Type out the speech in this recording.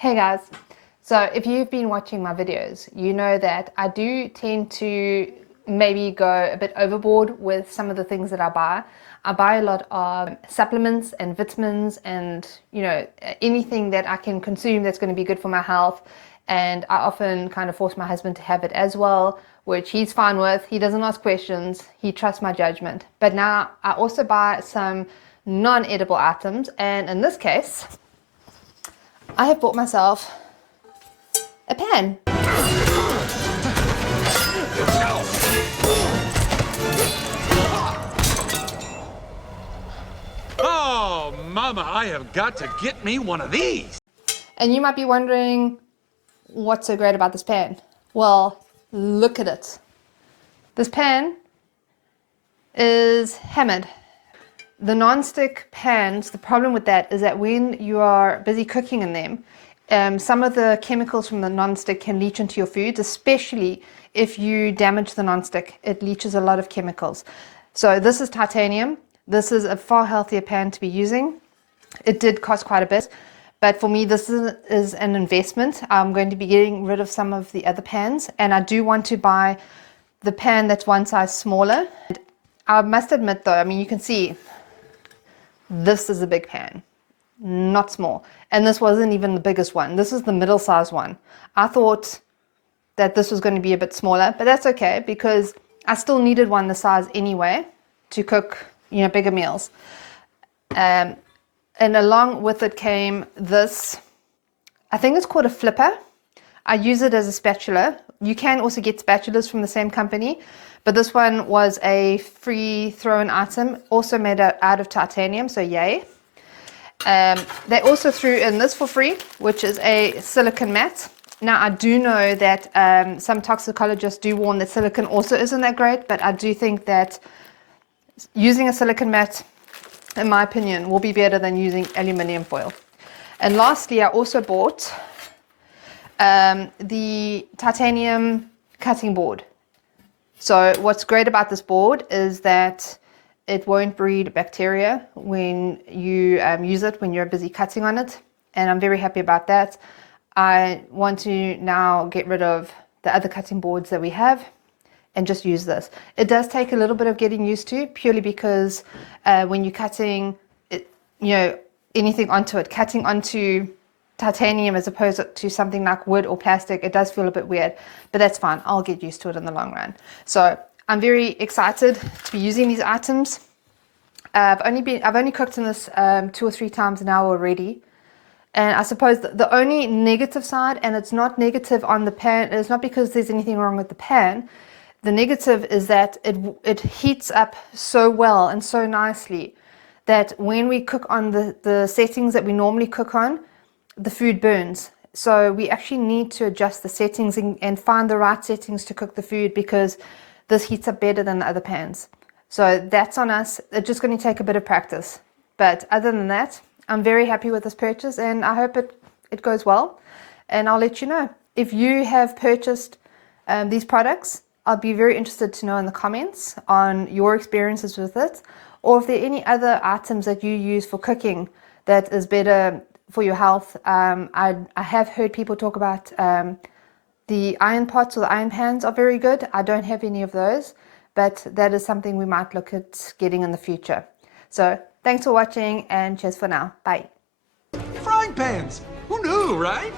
Hey guys, so if you've been watching my videos, you know that I do tend to maybe go a bit overboard with some of the things that I buy. I buy a lot of supplements and vitamins and anything that I can consume that's going to be good for my health, and I often kind of force my husband to have it as well, which he's fine with. He doesn't ask questions, he trusts my judgment. But now I also buy some non-edible items, and in this case I have bought myself a pan. Oh, Mama, I have got to get me one of these. And you might be wondering, what's so great about this pan? Well, look at it. This pan is hammered. The non-stick pans, the problem with that is that when you are busy cooking in them, some of the chemicals from the non-stick can leach into your foods, especially if you damage the non-stick. It leaches a lot of chemicals. So this is titanium. This is a far healthier pan to be using. It did cost quite a bit, but for me this is an investment. I'm going to be getting rid of some of the other pans, and I do want to buy the pan that's one size smaller. I must admit though, I mean, you can see this is a big pan, not small. And this wasn't even the biggest one. This is the middle size one. I thought that this was going to be a bit smaller, but that's okay because I still needed one the size anyway to cook, bigger meals. And along with it came this, I think it's called a flipper. I use it as a spatula. You can also get spatulas from the same company, but this one was a free throw-in item, also made out of titanium, so yay. They also threw in this for free, which is a silicone mat. Now I do know that some toxicologists do warn that silicone also isn't that great, but I do think that using a silicone mat, in my opinion, will be better than using aluminium foil. And lastly, I also bought the titanium cutting board. So what's great about this board is that it won't breed bacteria when you use it when you're busy cutting on it, and I'm very happy about that. I want to now get rid of the other cutting boards that we have and just use this. It does take a little bit of getting used to, purely because when you're cutting it, anything onto it, cutting onto titanium as opposed to something like wood or plastic, it does feel a bit weird, but that's fine. I'll get used to it in the long run. So I'm very excited to be using these items. I've only cooked in this 2 or 3 times now already, and I suppose the only negative side, and it's not negative on the pan, it's not because there's anything wrong with the pan. The negative is that it heats up so well and so nicely that when we cook on the settings that we normally cook on, the food burns. So we actually need to adjust the settings and find the right settings to cook the food, because this heats up better than the other pans. So that's on us. It's just going to take a bit of practice. But other than that, I'm very happy with this purchase, and I hope it goes well. And I'll let you know. If you have purchased these products, I'll be very interested to know in the comments on your experiences with it, or if there are any other items that you use for cooking that is better for your health. I have heard people talk about the iron pots or the iron pans are very good. I don't have any of those, but that is something we might look at getting in the future. So thanks for watching, and cheers for now. Bye. Frying pans. Who knew, right?